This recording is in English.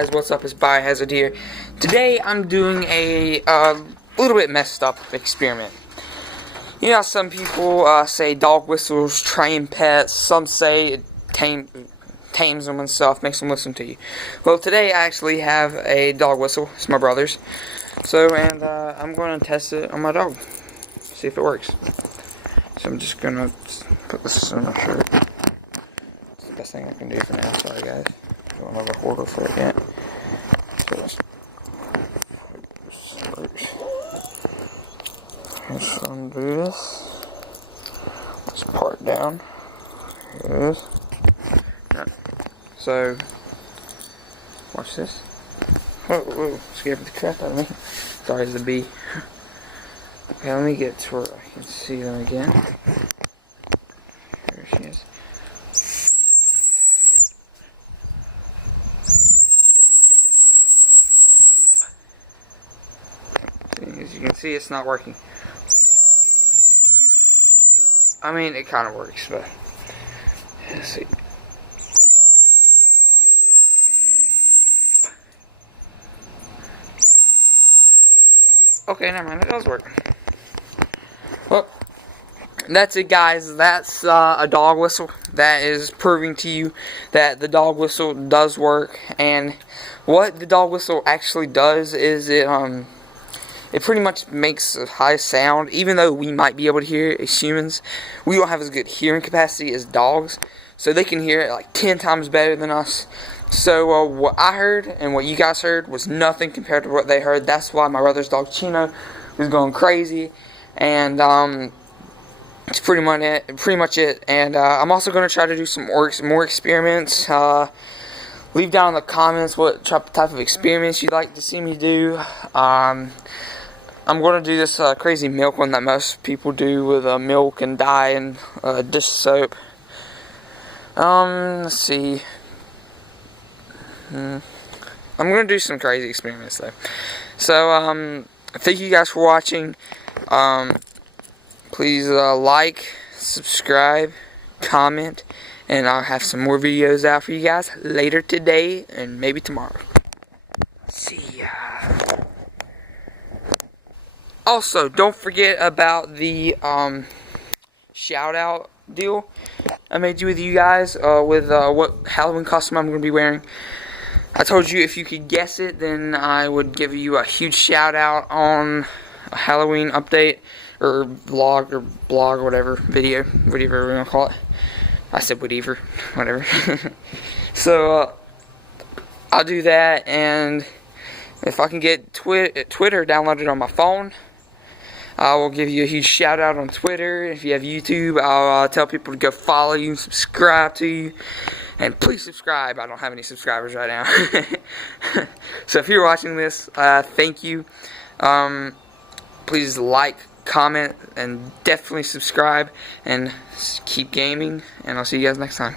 Guys, what's up? It's BiOHaZZaRd here. Today I'm doing a little bit messed up experiment. You know, some people say dog whistles train pets. Some say it tames them and stuff, makes them listen to you. Well, today I actually have a dog whistle. It's my brother's. And I'm going to test it on my dog. See if it works. So I'm just going to put this in my shirt. It's the best thing I can do for now. Sorry, guys. I don't have a holder for it yet. So this works. Let's undo this. Let's part down. Here it is. Right. So, watch this. Whoa, scared the crap out of me. Sorry, it's the bee. Okay, let me get to where I can see them again. There she is. As you can see, it's not working. I mean, it kind of works, but let's see. Okay, never mind. It does work. Well, that's it, guys. That's a dog whistle. That is proving to you that the dog whistle does work. And what the dog whistle actually does is it pretty much makes a high sound. Even though we might be able to hear it as humans, we don't have as good hearing capacity as dogs. So they can hear it like 10 times better than us. So what I heard and what you guys heard was nothing compared to what they heard. That's why my brother's dog Chino was going crazy. And it's pretty much it. And I'm also going to try to do some more experiments. Leave down in the comments what type of experiments you'd like to see me do. I'm going to do this crazy milk one that most people do with milk and dye and dish soap. Let's see. I'm going to do some crazy experiments though. So, thank you guys for watching. Please like, subscribe, comment, and I'll have some more videos out for you guys later today and maybe tomorrow. See ya. Also, don't forget about the shout out deal I made with you guys with what Halloween costume I'm going to be wearing. I told you if you could guess it, then I would give you a huge shout out on a Halloween update or vlog or blog or whatever, video, whatever we're going to call it. I said whatever, whatever. So I'll do that, and if I can get Twitter downloaded on my phone, I will give you a huge shout out on Twitter. If you have YouTube, I'll tell people to go follow you and subscribe to you. And please subscribe. I don't have any subscribers right now. So if you're watching this, thank you. Please like, comment, and definitely subscribe. And keep gaming. And I'll see you guys next time.